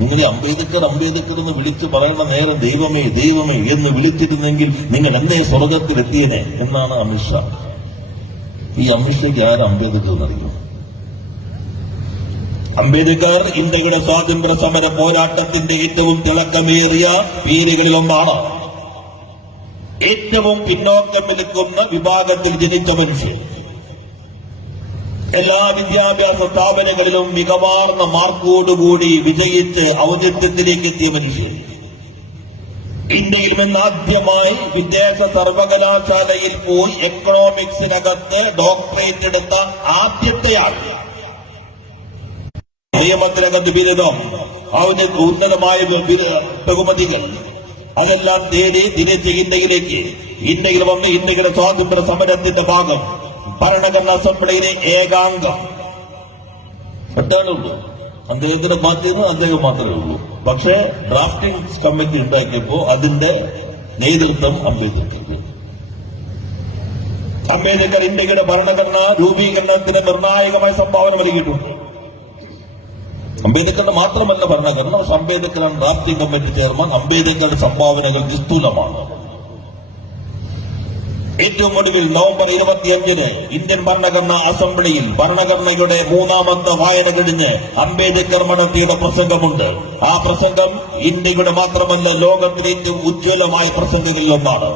നിങ്ങൾ അംബേദ്കർ അംബേദ്കർ എന്ന് വിളിച്ച് പറയുന്ന നേരം ദൈവമേ ദൈവമേ എന്ന് വിളിച്ചിരുന്നെങ്കിൽ നിങ്ങൾ എന്നെ സ്വർഗത്തിലെത്തിയനെ എന്നാണ് അമിത്ഷാ. ഈ അമിത്ഷയ്ക്ക് ആര് അംബേദ്കർ എന്നറിയും അംബേദ്കർ ഇന്ത്യയുടെ സ്വാതന്ത്ര്യ സമര പോരാട്ടത്തിന്റെ ഏറ്റവും തിളക്കമേറിയ പേരുകളിലൊന്നാണ്. ഏറ്റവും പിന്നോക്കം നിൽക്കുന്ന വിഭാഗത്തിൽ ജനിച്ച മനുഷ്യൻ. എല്ലാ വിദ്യാഭ്യാസ സ്ഥാപനങ്ങളിലും മികവാർന്ന മാർക്കോടുകൂടി വിജയിച്ച് ഔന്നിത്യത്തിലേക്ക് എത്തിയ മനുഷ്യൻ ഇന്ത്യയിൽ നിന്ന് ആദ്യമായി വിദേശ സർവകലാശാലയിൽ പോയി എക്കണോമിക്സിനകത്ത് ഡോക്ടറേറ്റ് എടുത്ത ആദ്യത്തെ ആൾ നിയമത്തിനകത്ത് ബിരുദം. അവന് ഉന്നതമായ ബഹുമതികൾ. അതെല്ലാം തേടി തിരിച്ച് ഇന്ത്യയിലേക്ക്. ഇന്ത്യയിൽ വന്ന് ഇന്ത്യയുടെ സ്വാതന്ത്ര്യ സമരത്തിന്റെ ഭാഗം. ഭരണഘടനാ അസംബ്ലിയിലെ ഏകാംഗം. ഒറ്റാളുള്ളൂ അദ്ദേഹത്തിന്റെ ബാധ്യത അദ്ദേഹം മാത്രമേ ഉള്ളൂ. പക്ഷേ ഡ്രാഫ്റ്റിംഗ് കമ്മിറ്റി ഉണ്ടാക്കിയപ്പോ അതിന്റെ നേതൃത്വം അംബേദ്കർക്ക്. അംബേദ്കർ ഇന്ത്യയുടെ ഭരണഘടന രൂപീകരണത്തിന് നിർണായകമായ സംഭാവന നൽകിയിട്ടുണ്ട്. അംബേദ്കറിന് മാത്രമല്ല ഭരണഘടന അംബേദ്കറാണ് ഡ്രാഫ്റ്റിംഗ് കമ്മിറ്റി ചെയർമാൻ അംബേദ്കറുടെ സംഭാവനകൾ നിസ്തുലമാണ്. ഏറ്റവും ഒടുവിൽ നവംബർ ഇരുപത്തിയഞ്ചിന് ഇന്ത്യൻ ഭരണഘടന അസംബ്ലിയിൽ ഭരണഘടനയുടെ മൂന്നാമത്തെ വായന കഴിഞ്ഞ് അംബേദ്കർ നടത്തിയുടെ പ്രസംഗമുണ്ട്. ആ പ്രസംഗം ഇന്ത്യയുടെ മാത്രമല്ല ലോകത്തിലെ ഏറ്റവും ഉജ്ജ്വലമായ പ്രസംഗങ്ങളിൽ ഒന്നാണ്.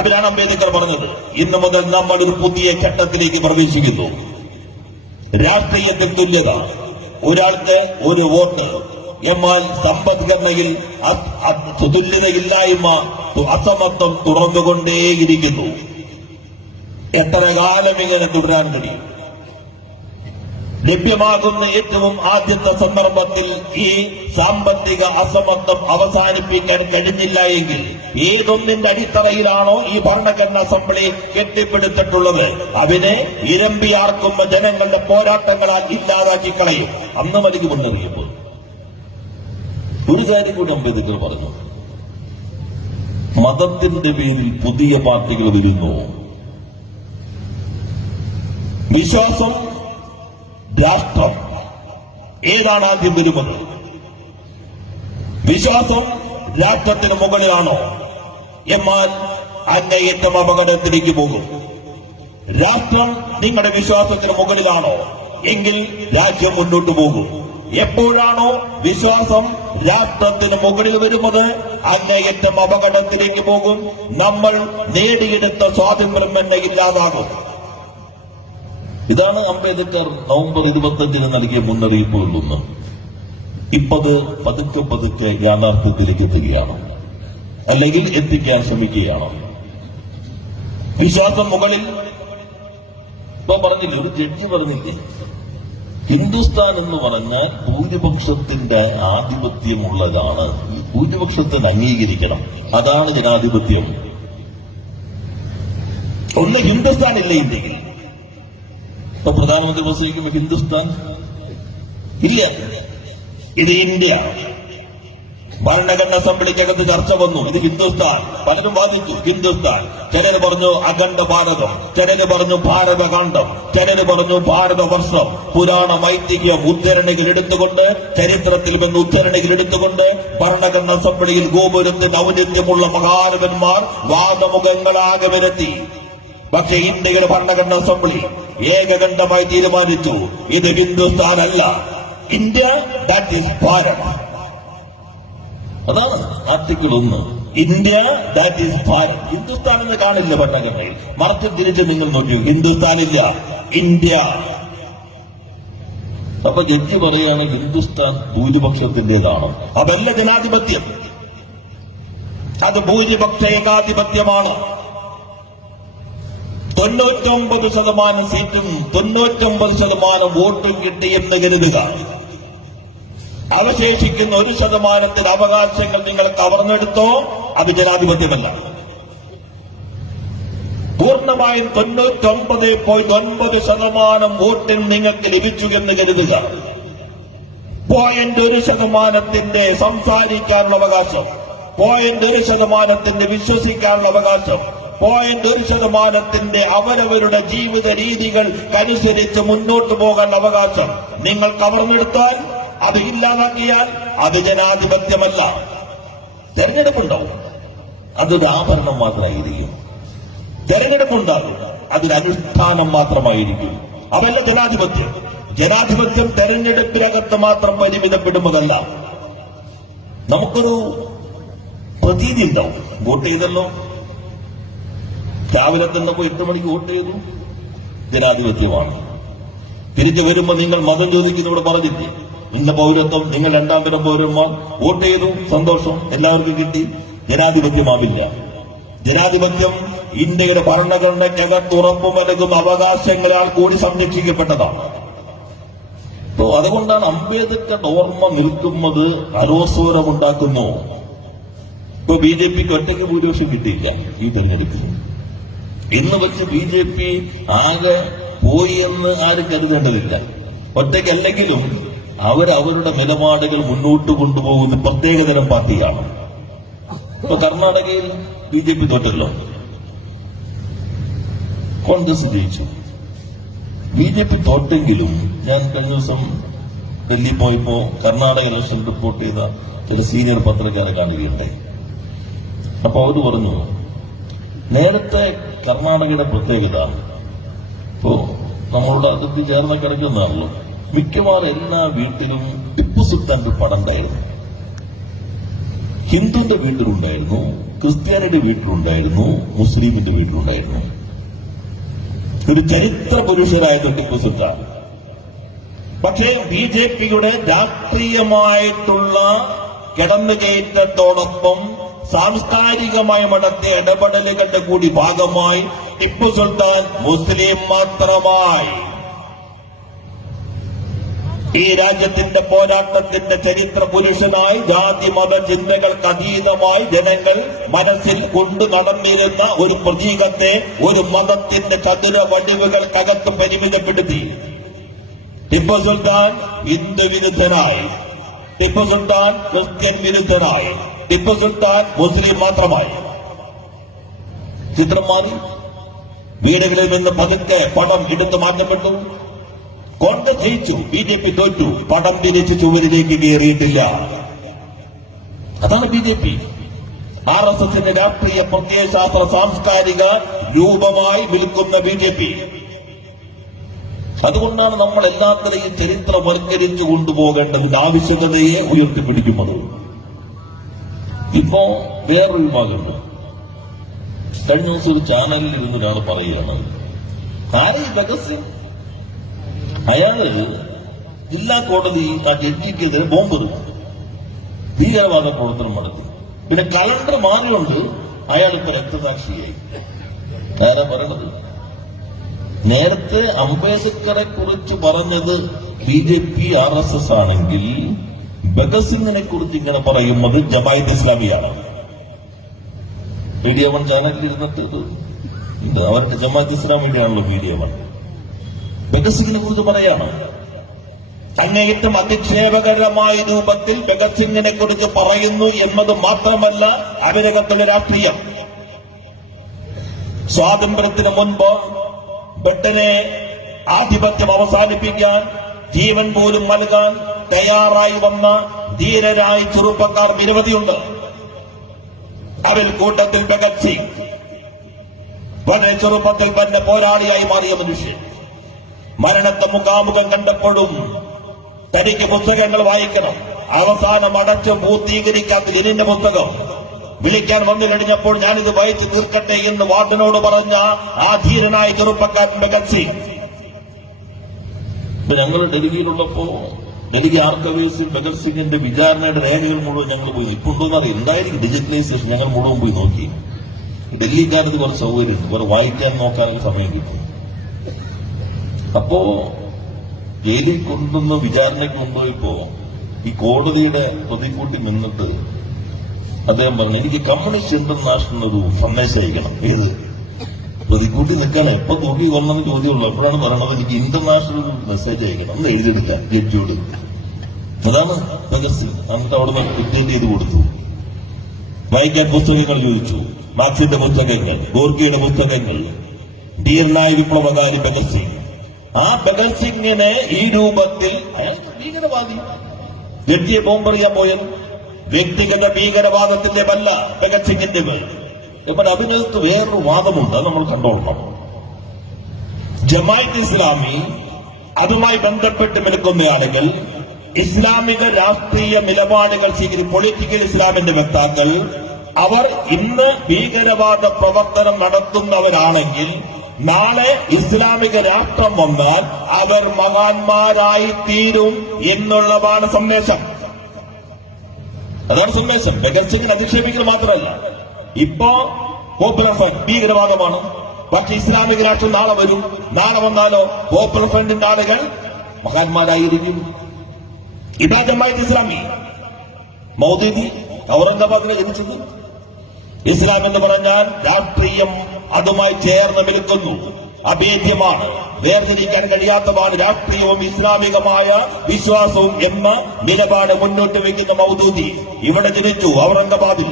അതിലാണ് അംബേദ്കർ പറഞ്ഞത് ഇന്നു മുതൽ നമ്മൾ ഒരു പുതിയ ഘട്ടത്തിലേക്ക് പ്രവേശിക്കുന്നു. രാഷ്ട്രീയത്തിൽ തുല്യത ഒരാൾക്ക് ഒരു വോട്ട് എന്നാൽ സമ്പദ്ഘടനയിൽ തുല്യതയില്ലായ്മ അസമത്വം തുറന്നുകൊണ്ടേയിരിക്കുന്നു. എത്ര കാലം ഇങ്ങനെ തുടരാൻ കഴിയും? ലഭ്യമാകുന്ന ഏറ്റവും ആദ്യത്തെ സന്ദർഭത്തിൽ ഈ സാമ്പത്തിക അസമത്വം അവസാനിപ്പിക്കാൻ കഴിഞ്ഞില്ല എങ്കിൽ ഏതൊന്നിന്റെ അടിത്തറയിലാണോ ഈ ഭരണഘടനാ അസംബ്ലി കെട്ടിപ്പിടുത്തിട്ടുള്ളത് അതിനെ ഇരമ്പിയാർക്കുമ്പോ ജനങ്ങളുടെ പോരാട്ടങ്ങളാൽ ഇല്ലാതാക്കി കളയും. അന്ന് മരിക്ക് മുന്നറിയിപ്പ്. ഒരു കാര്യം കൂടി അംബേദ്കർ പറഞ്ഞു. മതത്തിന്റെ പേരിൽ പുതിയ പാർട്ടികൾ വരുന്നു. വിശ്വാസം രാഷ്ട്രം ഏതാണ് ആദ്യം വരുന്നത്? വിശ്വാസം രാഷ്ട്രത്തിന് മുകളിലാണോ? എന്നാൽ അങ്ങേയറ്റം അപകടത്തിലേക്ക് പോകും. രാഷ്ട്രം നിങ്ങളുടെ വിശ്വാസത്തിന് മുകളിലാണോ? എങ്കിൽ രാജ്യം മുന്നോട്ട് പോകും. എപ്പോഴാണോ വിശ്വാസം രാഷ്ട്രത്തിന് മുകളിൽ വരുന്നത് അങ്ങേയറ്റം അപകടത്തിലേക്ക് പോകും. നമ്മൾ നേടിയെടുത്ത സ്വാതന്ത്ര്യം തന്നെ ഇല്ലാതാകും. ഇതാണ് അംബേദ്കർ നവംബർ ഇരുപത്തഞ്ചിന് നൽകിയ മുന്നറിയിപ്പുകളിലൊന്ന് ഇപ്പത് പതുക്കെ പതുക്കെ യാഥാർത്ഥ്യത്തിലേക്ക് എത്തുകയാണ്. അല്ലെങ്കിൽ എത്തിക്കാൻ ശ്രമിക്കുകയാണ്. വിശ്വാസം മുകളിൽ. ഇപ്പൊ പറഞ്ഞില്ലേ ഒരു ജഡ്ജി പറഞ്ഞില്ലേ? ഹിന്ദുസ്ഥാൻ എന്ന് പറഞ്ഞാൽ ഭൂരിപക്ഷത്തിന്റെ ആധിപത്യമുള്ളതാണ്. ഭൂരിപക്ഷത്തിന് അംഗീകരിക്കണം. അതാണ് ജനാധിപത്യം. ഒന്ന് ഹിന്ദുസ്ഥാൻ ഇല്ല ഇന്ത്യയിൽ. ഇപ്പൊ പ്രധാനമന്ത്രി പ്രസംഗിക്കുമ്പോ ഹിന്ദുസ്ഥാൻ ഇല്ല. ഇത് ഇന്ത്യ. ഭരണഘടന അസംബ്ലിക്കകത്ത് ചർച്ച വന്നു. ഇത് ഹിന്ദുസ്ഥാൻ. പലരും വാദിച്ചു ഹിന്ദുസ്ഥാൻ. ചിലര് പറഞ്ഞു അഖണ്ഡ ഭാരതം. ചിലര് പറഞ്ഞു ഭാരതഖണ്ഡം. ചിലര് പറഞ്ഞു ഭാരതവർഷം. പുരാണ മൈത്തികം ഉദ്ധരണികൾ എടുത്തുകൊണ്ട് ചരിത്രത്തിൽ നിന്ന് ഉദ്ധരണികൾ എടുത്തുകൊണ്ട് ഭരണഘടന അസംബ്ലിയിൽ ഗോപുരത്തിന് ഔന്നിത്യമുള്ള മഹാരവന്മാർ വാദമുഖങ്ങളാകെ വരുത്തി. പക്ഷേ ഇന്ത്യയുടെ ഭരണഘടനാ അസംബ്ലി ഏകകണ്ഠമായി തീരുമാനിച്ചു. ഇത് ഹിന്ദുസ്ഥാൻ അല്ല ഇന്ത്യ ദാറ്റ് ഈസ് ഭാരത്. അതാണ് ആർട്ടിക്കിൾ ഒന്ന്. India that is Bharat. Hindustan എന്ന് കാണില്ല ഭരണഘടനയിൽ മറച്ചു തിരിച്ച് നിങ്ങൾ നോക്കൂ. ഹിന്ദുസ്ഥാൻ ഇല്ല ഇന്ത്യ. അപ്പൊ ജഡ്ജി പറയാണ് ഹിന്ദുസ്ഥാൻ ഭൂരിപക്ഷത്തിന്റേതാണ് അതല്ല ജനാധിപത്യം. അത് ഭൂരിപക്ഷ ഏകാധിപത്യമാണ്. തൊണ്ണൂറ്റൊമ്പത് ശതമാനം സീറ്റും തൊണ്ണൂറ്റൊമ്പത് ശതമാനം വോട്ടും കിട്ടിയെന്ന് കരുതുക. അവശേഷിക്കുന്ന ഒരു ശതമാനത്തിന്റെ അവകാശങ്ങൾ നിങ്ങൾ കവർന്നെടുത്തോ? അത് ജനാധിപത്യമല്ല. പൂർണമായും തൊണ്ണൂറ്റി ഒമ്പത് പോയിന്റ് ഒൻപത് ശതമാനം വോട്ടിന് നിങ്ങൾക്ക് ലഭിച്ചു എന്ന് കരുതുക. പോയിന്റ് ഒരു ശതമാനത്തിന്റെ സംസാരിക്കാനുള്ള അവകാശം. പോയിന്റ് ഒരു ശതമാനത്തിന്റെ വിശ്വസിക്കാനുള്ള അവകാശം. പോയിന്റ് ഒരു ശതമാനത്തിന്റെ അവരവരുടെ ജീവിത രീതികൾക്കനുസരിച്ച് മുന്നോട്ട് പോകാനുള്ള അവകാശം. നിങ്ങൾ കവർന്നെടുത്താൽ അത് ഇല്ലാതാക്കിയാൽ അത് ജനാധിപത്യമല്ല. തെരഞ്ഞെടുപ്പുണ്ടാവും അതൊരു ആഭരണം മാത്രമായിരിക്കും. തെരഞ്ഞെടുപ്പുണ്ടാകും. അതിനനുഷ്ഠാനം മാത്രമായിരിക്കും. അതല്ല ജനാധിപത്യം. ജനാധിപത്യം തെരഞ്ഞെടുപ്പിനകത്ത് മാത്രം പരിമിതപ്പെടുന്നതല്ല. നമുക്കൊരു പ്രതീതി ഉണ്ടാവും വോട്ട് ചെയ്തല്ലോ? രാവിലെ തന്നെ പോയി എട്ട് മണിക്ക് വോട്ട് ചെയ്തു. ജനാധിപത്യമാണ്. തിരിച്ചു വരുമ്പോ നിങ്ങൾ മതം ചോദിക്കുന്നവിടെ പറഞ്ഞില്ലേ? ഇന്ന പൗരത്വം നിങ്ങൾ രണ്ടാം തരം പൗരന്മാർ വോട്ട് ചെയ്തു സന്തോഷം എല്ലാവർക്കും കിട്ടി. ജനാധിപത്യമാവില്ല. ജനാധിപത്യം ഇന്ത്യയുടെ ഭരണഘടനയ്ക്കകത്ത് ഉറപ്പു നൽകുന്ന അവകാശങ്ങളാൽ കൂടി സംരക്ഷിക്കപ്പെട്ടതാണ്. അപ്പോ അതുകൊണ്ടാണ് അംബേദ്കറുടെ ഓർമ്മ നിൽക്കുന്നത് അരോസ്വരമുണ്ടാക്കുന്നു ഇപ്പൊ ബി ജെ പിക്ക് ഒറ്റയ്ക്ക് ഭൂരിപക്ഷം കിട്ടിയില്ല ഈ തെരഞ്ഞെടുപ്പിൽ. ഇന്ന് വെച്ച് ബി ജെ പി ആകെ പോയി എന്ന് ആരും കരുതേണ്ടതില്ല. ഒറ്റയ്ക്കല്ലെങ്കിലും അവർ അവരുടെ നിലപാടുകൾ മുന്നോട്ട് കൊണ്ടുപോകുന്ന പ്രത്യേകതരം പാർട്ടിയാണ്. ഇപ്പൊ കർണാടകയിൽ ബി ജെ പി തോറ്റല്ലോ. കോൺഗ്രസ് ജയിച്ചു. ബി ജെ പി തോറ്റെങ്കിലും ഞാൻ കഴിഞ്ഞ ദിവസം ഡൽഹി പോയപ്പോ കർണാടക ഇലക്ഷൻ റിപ്പോർട്ട് ചെയ്ത ചില സീനിയർ പത്രക്കാരെ കാണുകയുണ്ടായി. അപ്പൊ അവർ പറഞ്ഞു നേരത്തെ കർണാടകയുടെ പ്രത്യേകത ഇപ്പോ നമ്മളോട് അതിർത്തി ചേർന്ന് കിടക്കുന്നതാണല്ലോ. മിക്കവാറും എല്ലാ വീട്ടിലും ടിപ്പു സുൽത്താന്റെ പടം ഉണ്ടായിരുന്നു ഹിന്ദുവിന്റെ വീട്ടിലുണ്ടായിരുന്നു ക്രിസ്ത്യാനിയുടെ വീട്ടിലുണ്ടായിരുന്നു മുസ്ലിമിന്റെ വീട്ടിലുണ്ടായിരുന്നു. ഒരു ചരിത്ര പുരുഷനായിരുന്നു ടിപ്പു സുൽത്താൻ. പക്ഷേ ബി ജെ പിയുടെ രാഷ്ട്രീയമായിട്ടുള്ള കിടന്നുകയറ്റത്തോടൊപ്പം സാംസ്കാരികമായി നടത്തിയ ഇടപെടലുകളുടെ കൂടി ഭാഗമായി ടിപ്പു സുൽത്താൻ മുസ്ലിം മാത്രമായി. ഈ രാജ്യത്തിന്റെ പോരാട്ടത്തിന്റെ ചരിത്ര പുരുഷനായി ജാതി മത ചിന്തകൾക്ക് അതീതമായി ജനങ്ങൾ മനസ്സിൽ കൊണ്ടു നടന്നിരുന്ന ഒരു പ്രതീകത്തെ ഒരു മതത്തിന്റെ ചതുര വടിവുകൾക്കകത്ത് പരിമിതപ്പെടുത്തി. ടിപ്പു സുൽത്താൻ ഹിന്ദു വിരുദ്ധനായി. ടിപ്പു സുൽത്താൻ ക്രിസ്ത്യൻ വിരുദ്ധനായി. ടിപ്പു സുൽത്താൻ മുസ്ലിം മാത്രമായി. ചിത്രം മാറി. വീടുകളിൽ നിന്ന് പതുക്കെ പണം എടുത്തു മാറ്റപ്പെട്ടു. കോൺഗ്രസ് ജയിച്ചു. ബി ജെ പി തോറ്റു. പടം തിരിച്ച് ചുവരിലേക്ക് കയറിയിട്ടില്ല. അതാണ് B J P. R S എസിന്റെ രാഷ്ട്രീയ പ്രത്യയശാസ്ത്ര സാംസ്കാരിക രൂപമായി വിൽക്കുന്ന ബി ജെ പി. അതുകൊണ്ടാണ് നമ്മൾ എല്ലാത്തിനെയും ചരിത്രവൽക്കരിച്ചു കൊണ്ടുപോകേണ്ടതിന്റെ ആവശ്യകതയെ ഉയർത്തിപ്പിടിക്കുന്നത്. ഇപ്പോ വേറൊരു ഭാഗമുണ്ട് കഴിഞ്ഞ ദിവസം ഒരു ചാനലിൽ ഇരുന്ന് ഒരാൾ പറയുകയാണ്. ആരെ ഭഗത് സിംഗ് അയാൾ ജില്ലാ കോടതി ആ ജഡ്ജിക്കെതിരെ ബോംബെറിഞ്ഞു ഭീകരവാദ പ്രവർത്തനം നടത്തി. പിന്നെ കലണ്ടർ മാറിയുണ്ട് അയാൾ ഇപ്പൊ രക്തസാക്ഷിയായി. ആരാ പറയണത് നേരത്തെ അംബേദ്കറെ കുറിച്ച് പറഞ്ഞത് B J P R S S ആണെങ്കിൽ ഭഗത് സിംഗിനെ കുറിച്ച് ഇങ്ങനെ പറയുന്നത് ജമായത്ത് ഇസ്ലാമിയാണ്. മീഡിയ വൺ ചാനലിൽ ഇരുന്നിട്ട് അവർക്ക് ജമായത്ത് ഇസ്ലാമിയുടെ ആണല്ലോ മീഡിയ വൺ. ഭഗത് സിംഗിനെ കുറിച്ച് പറയാണ് അങ്ങേയറ്റം അധിക്ഷേപകരമായ രൂപത്തിൽ ഭഗത് സിംഗിനെ കുറിച്ച് പറയുന്നു എന്നത് മാത്രമല്ല അവരകത്തുള്ള രാഷ്ട്രീയം. സ്വാതന്ത്ര്യത്തിന് മുൻപ് ബ്രിട്ടനെ ആധിപത്യം അവസാനിപ്പിക്കാൻ ജീവൻ പോലും നൽകാൻ തയ്യാറായി വന്ന ധീരരായി ചെറുപ്പക്കാർ നിരവധിയുണ്ട്. അവരിൽ കൂട്ടത്തിൽ ഭഗത് സിംഗ് വളരെ ചെറുപ്പത്തിൽ തന്നെ പോരാളിയായി മാറിയ മനുഷ്യൻ. മരണത്തെ മുഖാമുഖം കണ്ടപ്പോഴും തനിക്ക് പുസ്തകങ്ങൾ വായിക്കണം. അവസാനം അടച്ച് പൂർത്തീകരിക്കാത്ത ജനിന്റെ പുസ്തകം. വിളിക്കാൻ വന്നു കഴിഞ്ഞപ്പോൾ ഞാനിത് വായിച്ചു തീർക്കട്ടെ എന്ന് വാർഡനോട് പറഞ്ഞ ആ ധീരനായ ചെറുപ്പക്കാരൻ ഭഗത് സിംഗ് ഞങ്ങൾ ഡൽഹിയിലുള്ളപ്പോ ഡൽഹി ആർക്കവേഴ്സിൽ ഭഗത് സിംഗിന്റെ വിചാരണയുടെ രേഖകൾ മുഴുവൻ ഞങ്ങൾ പോയി. ഇപ്പൊ ഉണ്ടോന്ന് അറിയാം എന്തായിരിക്കും ഡിജിറ്റലൈസേഷൻ? ഞങ്ങൾ മുഴുവൻ പോയി നോക്കി. ഡൽഹിക്കാരത് കുറച്ച് സൗകര്യം കുറെ വായിക്കാൻ നോക്കാനുള്ള സമയം കിട്ടും. അപ്പോ ജയിലിൽ കൊണ്ടുവന്ന് വിചാരണയ്ക്ക് കൊണ്ടുപോയപ്പോ ഈ കോടതിയുടെ പ്രതിക്കൂട്ടി നിന്നിട്ട് അദ്ദേഹം പറഞ്ഞു എനിക്ക് കമ്മ്യൂണിസ്റ്റ് ഇന്റർനാഷണൽ ഒരു സന്ദേശം അയക്കണം. ഏത്? പ്രതിക്കൂട്ടി നിൽക്കാൻ എപ്പോ തൂക്കി കൊല്ലെന്ന് ചോദ്യമുള്ളൂ. എപ്പോഴാണ് പറയണത് എനിക്ക് ഇന്റർനാഷണൽ ഒരു മെസ്സേജ് അയക്കണം. എന്ന് എഴുതിയെടുക്കാൻ ജഡ്ജിയോട്. അതാണ് ഭഗത് സിംഗ് എന്നിട്ട് അവിടുന്ന് വിദ്യയിൽ ചെയ്ത് കൊടുത്തു. വായിക്കാൻ പുസ്തകങ്ങൾ ചോദിച്ചു. മാർക്സിന്റെ പുസ്തകങ്ങൾ ഗോർക്കിയുടെ പുസ്തകങ്ങൾ ധീരനായ വിപ്ലവകാരി ഭഗത് സിംഗ് ആ ഭഗത് സിംഗിനെ ഈ രൂപത്തിൽ അയാൾ ഭീകരവാദി. വ്യക്തിയെ ബോംബെറിയാൻ പോയത് വ്യക്തിഗത ഭീകരവാദത്തിന്റെ വല്ല ഭഗത് സിംഗിന്റെ പേര് അതിനകത്ത് വേറൊരു വാദമുണ്ട് നമ്മൾ കണ്ടോളണം. ജമായത്ത് ഇസ്ലാമി അതുമായി ബന്ധപ്പെട്ട് നിൽക്കുന്ന ആളുകൾ ഇസ്ലാമിക രാഷ്ട്രീയ നിലപാടുകൾ സ്വീകരി പൊളിറ്റിക്കൽ ഇസ്ലാമിന്റെ വക്താക്കൾ അവർ ഇന്ന് ഭീകരവാദ പ്രവർത്തനം നടത്തുന്നവരാണെങ്കിൽ നാളെ ഇസ്ലാമിക രാഷ്ട്രം വന്നാൽ അവർ മഹാന്മാരായി തീരും എന്നുള്ളതാണ് സന്ദേശം. അതാണ് സന്ദേശം. ഭഗത് സിംഗിനെ അധിക്ഷേപിക്കൽ മാത്രമല്ല. ഇപ്പോ പോപ്പുലർ ഫ്രണ്ട് ഭീകരവാദമാണ്. പക്ഷെ ഇസ്ലാമിക രാഷ്ട്രം നാളെ വരും. നാളെ വന്നാലോ പോപ്പുലർ ഫ്രണ്ടിന്റെ ആളുകൾ മഹാന്മാരായിരിക്കും. ഇതാ ജമാഅത്ത് ഇസ്ലാമി. മൗദീദി ഔറംഗാബാദിനെ ജനിച്ചത് ഇസ്ലാം എന്ന് പറഞ്ഞാൽ രാഷ്ട്രീയം അതുമായി ചേർന്ന് നിൽക്കുന്നു. അഭേദ്യമാണ്. വേർതിരിക്കാൻ കഴിയാത്തതാണ് രാഷ്ട്രീയവും ഇസ്ലാമികമായ വിശ്വാസവും എന്ന നിലപാട് മുന്നോട്ട് വയ്ക്കുന്ന മൗദൂദി ഇവിടെ ജനിച്ചു ഔറംഗബാദിൽ.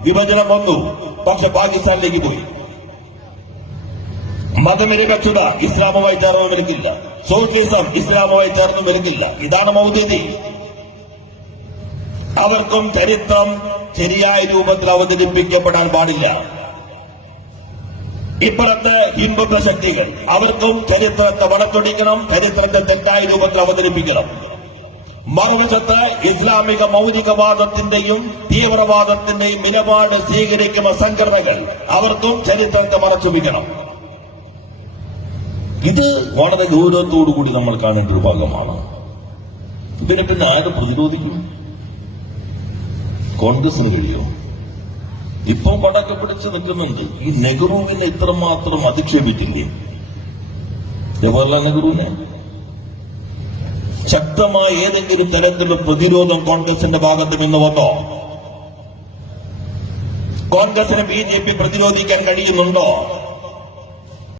വിഭജനം വന്നു. പക്ഷെ പാകിസ്ഥാനിലേക്ക് പോയി. മതനിരപേക്ഷത ഇസ്ലാമുമായി ചേർന്ന് നിൽക്കില്ല. സോഷ്യലിസം ഇസ്ലാമുമായി ചേർന്ന് നിൽക്കില്ല. ഇതാണ് മൗദൂദി. അവർക്കും ചരിത്രം ശരിയായ രൂപത്തിൽ അവതരിപ്പിക്കപ്പെടാൻ പാടില്ല. ഇപ്പുറത്ത് ഹിന്ദുത്വ ശക്തികൾ അവർക്കും ചരിത്രത്തെ വളച്ചൊടിക്കണം ചരിത്രത്തെ തെറ്റായ രൂപത്തിൽ അവതരിപ്പിക്കണം. മറുവശത്ത് ഇസ്ലാമിക മൗലികവാദത്തിന്റെയും തീവ്രവാദത്തിന്റെയും നിലപാട് സ്വീകരിക്കുന്ന സംഘടനകൾ അവർക്കും ചരിത്രത്തെ മറച്ചുപിക്കണം. ഇത് വളരെ ഗൗരവത്തോടുകൂടി നമ്മൾ കാണേണ്ട ഒരു ഭാഗമാണ്. ഇതിനെ പിന്നെ ആരും പ്രതിരോധിക്കും? കോൺഗ്രസിന് കഴിയോ ഇപ്പം പടക്കം പിടിച്ച് നിൽക്കുന്നുണ്ട്. ഈ നെഹ്റുവിനെ ഇത്രമാത്രം അധിക്ഷേപിച്ചില്ലേ? ജവഹർലാൽ നെഹ്റുവിനെ? ശക്തമായ ഏതെങ്കിലും തരത്തിലുള്ള പ്രതിരോധം കോൺഗ്രസിന്റെ ഭാഗത്ത് നിന്ന് വന്നോ? കോൺഗ്രസിനെ ബി ജെ പി പ്രതിരോധിക്കാൻ കഴിയുന്നുണ്ടോ?